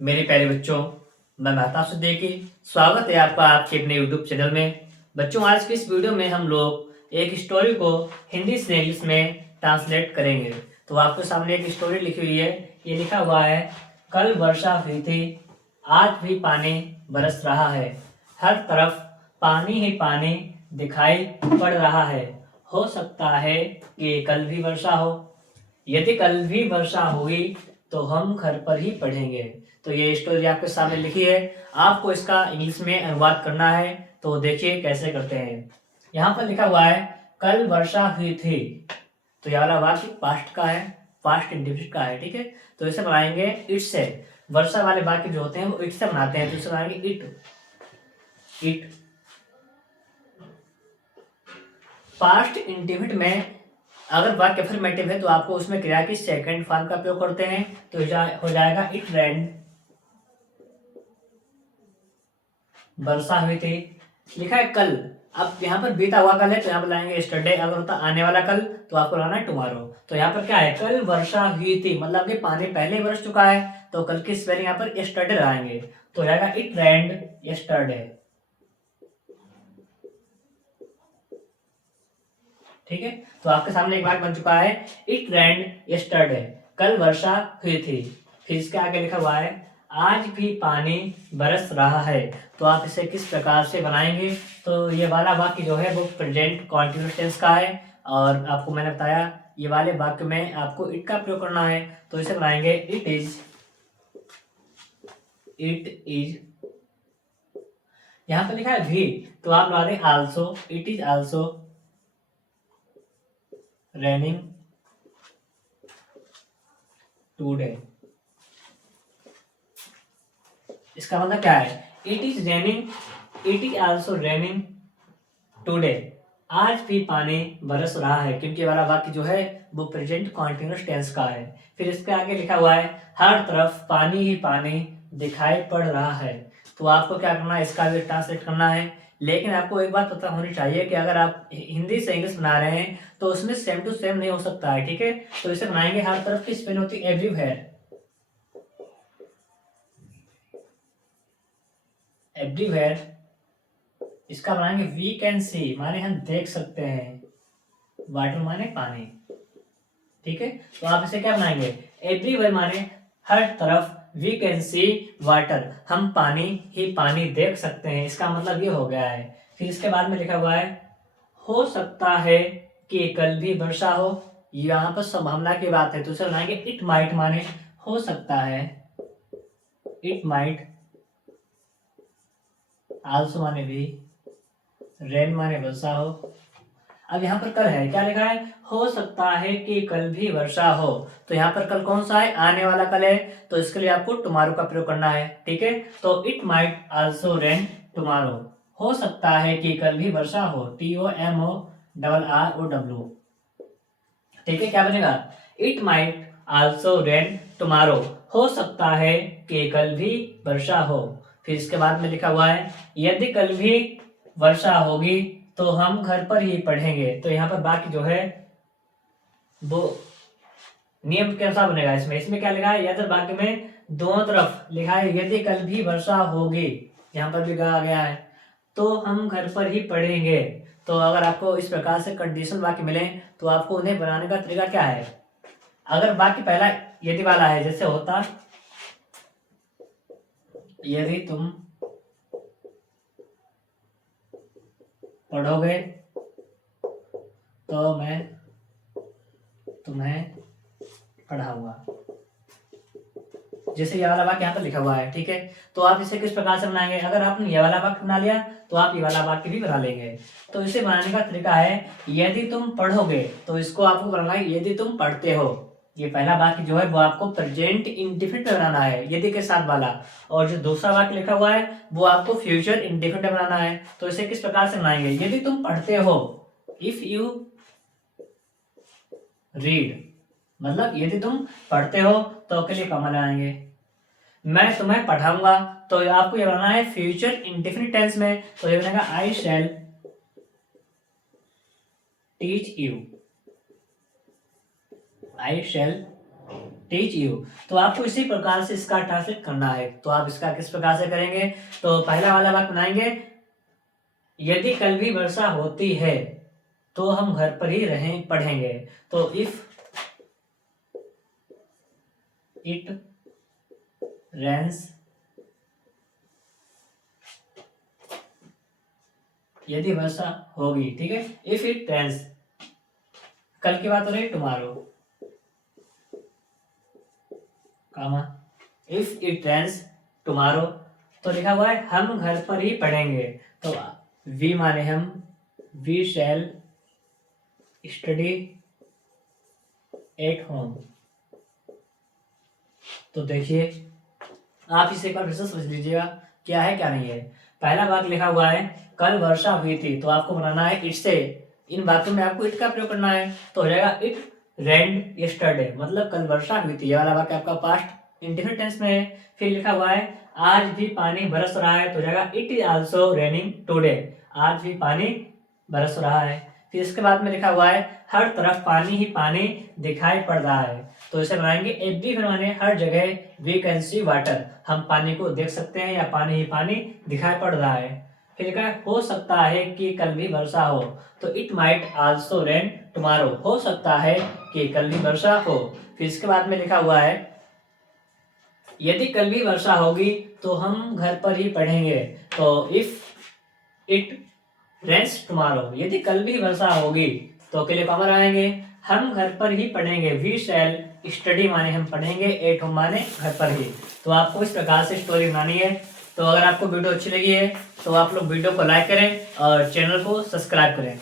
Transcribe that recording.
मेरे प्यारे बच्चों, मैं मेहताब सिद्दीकी। स्वागत है आपका आपके अपने यूट्यूब चैनल में। बच्चों, आज की इस वीडियो में हम लोग एक स्टोरी को हिंदी से इंग्लिश में ट्रांसलेट करेंगे। तो आपके सामने एक स्टोरी लिखी हुई है। ये लिखा हुआ है, कल वर्षा हुई थी, आज भी पानी बरस रहा है, हर तरफ पानी ही पानी दिखाई पड़ रहा है। हो सकता है कि कल भी वर्षा हो। यदि कल भी वर्षा हुई तो हम घर पर ही पढ़ेंगे। तो ये स्टोरी आपके सामने लिखी है। आपको इसका इंग्लिश में अनुवाद करना है। तो देखिए कैसे करते हैं। यहाँ पर लिखा हुआ है, कल वर्षा हुई थी। तो यह वाला वाक्य पास्ट का है, पास्ट इंडिफिनिट का है। ठीक है, तो इसे बनाएंगे इट से। वर्षा वाले वाक्य जो होते हैं वो इट से बनाते हैं, तो इसे बनाएंगे इट। इट पास्ट इंडिफिनिट में अगर वाक्य अफर्मेटिव है तो आपको उसमें क्रिया की सेकंड फॉर्म का प्रयोग करते हैं। तो हो जाएगा इट रेन, वर्षा हुई थी। लिखा है कल, अब यहाँ पर बीता हुआ कल है तो यहाँ पर लाएंगे यस्टरडे। अगर होता आने वाला कल तो आपको लाना है टुमारो। तो यहाँ पर क्या है, कल वर्षा हुई थी, मतलब कि पानी पहले ही बरस चुका है। तो कल की स्पेलिंग यहाँ पर यस्टरडे लगाएंगे, तो हो जाएगा इट रेन्ड यस्टरडे। ठीक है, तो आपके सामने एक बार बन चुका है, इट रेन्ड यस्टरडे, कल वर्षा हुई थी। फिर इसके आगे लिखा हुआ है, आज भी पानी बरस रहा है। तो आप इसे किस प्रकार से बनाएंगे। तो ये वाला वाक्य जो है वो प्रेजेंट कॉन्टिन्यूअस टेंस का है, और आपको मैंने बताया ये वाले वाक्य में आपको इट का प्रयोग करना है। तो इसे बनाएंगे इट इज। इट इज, यहाँ पर लिखा है भी, तो आप लगा दें also. It is also raining today. इसका मतलब क्या है, it is raining, it is also raining today. आज भी पानी बरस रहा है, क्योंकि वाला वाक्य जो है वो प्रेजेंट कॉन्टिन्यूअस टेंस का है। फिर इसके आगे लिखा हुआ है, हर तरफ पानी ही पानी दिखाई पड़ रहा है। तो आपको क्या करना है, इसका भी ट्रांसलेट करना है। लेकिन आपको एक बात पता होनी चाहिए कि अगर आप हिंदी से इंग्लिश बना रहे हैं तो उसमें सेम टू सेम नहीं हो सकता है। ठीक है, तो इसे बनाएंगे, हर तरफ की स्पेलिंग होती है एवरीवेयर। एवरीवेयर, इसका बनाएंगे वी कैन सी, माने हम देख सकते हैं। वाटर माने पानी। ठीक है, तो आप इसे क्या बनाएंगे, एवरीवेयर माने हर तरफ, वी कैन सी वाटर, हम पानी ही पानी देख सकते हैं। इसका मतलब ये हो गया है। फिर इसके बाद में लिखा हुआ है, हो सकता है कि कल भी वर्षा हो। यहाँ पर संभावना की बात है, तो उसे बनाएंगे इट माइट, माने हो सकता है। इट माइट, आल्सो माने भी, रेन माने वर्षा हो। अब यहाँ पर कल है, क्या लिखा है, हो सकता है कि कल भी वर्षा हो। तो यहाँ पर कल कौन सा है, आने वाला कल है, तो इसके लिए आपको टुमारो का प्रयोग करना है। ठीक है, तो it might also rain tomorrow, हो सकता है कि कल भी वर्षा हो। TOMORROW। ठीक है, क्या बनेगा, it might also rain tomorrow, हो सकता है कि कल भी वर्षा हो। फिर इसके बाद में लिखा हुआ है, यदि कल भी वर्षा होगी तो हम घर पर ही पढ़ेंगे। तो यहाँ पर बाकी जो है वो नियम के अनुसार बनेगा। इसमें इसमें क्या लिखा है, यदि बाकी में दोनों तरफ लिखा है यदि कल भी वर्षा होगी, यहाँ पर भी कहा गया है तो हम घर पर ही पढ़ेंगे। तो अगर आपको इस प्रकार से कंडीशनल वाक्य मिले तो आपको उन्हें बनाने का तरीका क्या है, अगर वाक्य पहला यदि वाला है, जैसे होता यदि तुम पढ़ोगे तो मैं तुम्हें पढ़ाऊंगा, जैसे ये वाला वाक्य यहाँ पर लिखा हुआ है। ठीक है, तो आप इसे किस प्रकार से बनाएंगे, अगर आपने ये वाला वाक्य बना लिया तो आप ये वाला वाक्य भी बना लेंगे। तो इसे बनाने का तरीका है, यदि तुम पढ़ोगे, तो इसको आपको बनाना है यदि तुम पढ़ते हो। ये पहला वाक्य जो है वो आपको प्रेजेंट इंडिफिनिट बनाना है, यदि के साथ वाला। और जो दूसरा वाक्य लिखा हुआ है वो आपको फ्यूचर इंडिफिनिट बनाना है। तो इसे किस प्रकार से बनाएंगे, यदि तुम पढ़ते हो, इफ यू रीड, मतलब यदि तुम पढ़ते हो तो के लिए कॉमा लगाएंगे। मैं तुम्हें पढ़ाऊंगा, तो आपको ये बनाना है फ्यूचर इंडेफिनिट टेंस में। तो ये बनेगा I shall teach you. I shall teach you. तो आपको इसी प्रकार से इसका ट्रांसलेट करना है। तो आप इसका किस प्रकार से करेंगे? तो पहला वाला वाक्य बनाएंगे, यदि कल भी वर्षा होती है तो हम घर पर ही पढ़ेंगे। तो इफ इट रेन्स, यदि वर्षा होगी, ठीक है। इफ इट रेन्स, कल की बात हो रही है, tomorrow, comma if it rains tomorrow. तो लिखा हुआ है हम घर पर ही पढ़ेंगे। तो वी माने हम, we shall study at home. तो देखिए, आप इसे एक बार फिर से समझ लीजिएगा क्या है क्या नहीं है। पहला वाक्य लिखा हुआ है कल वर्षा हुई थी, तो आपको बनाना है इट से। इन वाक्यों में आपको इट का प्रयोग करना है, तो हो जाएगा इट रेन्ड यस्टरडे, मतलब कल वर्षा हुई थी। ये वाला वाक्य आपका पास्ट इंडेफिनिट टेंस में है। फिर लिखा हुआ है आज भी पानी बरस रहा है, तो हो जाएगा it is also raining today, आज भी पानी बरस रहा है। फिर इसके बाद में लिखा हुआ है हर तरफ पानी ही पानी दिखाई पड़ रहा है, तो इसे बनाएंगे एवरीवेयर माने हर जगह, वी कैन सी वाटर, हम पानी को देख सकते हैं या पानी ही पानी दिखाई पड़ रहा है। फिर लिखा है हो सकता है कि कल भी वर्षा हो, तो it might also rain tomorrow, हो सकता है कि कल भी वर्षा हो। फिर इसके बाद में लिखा हुआ है यदि कल भी वर्षा होगी तो हम घर पर ही पढ़ेंगे। तो इफ इट रेन्स टुमारो, यदि कल भी वर्षा होगी तो के लिए पावर आएंगे, हम घर पर ही पढ़ेंगे, वी शैल स्टडी माने हम पढ़ेंगे, एट होम माने घर पर ही। तो आपको इस प्रकार से स्टोरी बनानी है। तो अगर आपको वीडियो अच्छी लगी है तो आप लोग वीडियो को लाइक करें और चैनल को सब्सक्राइब करें।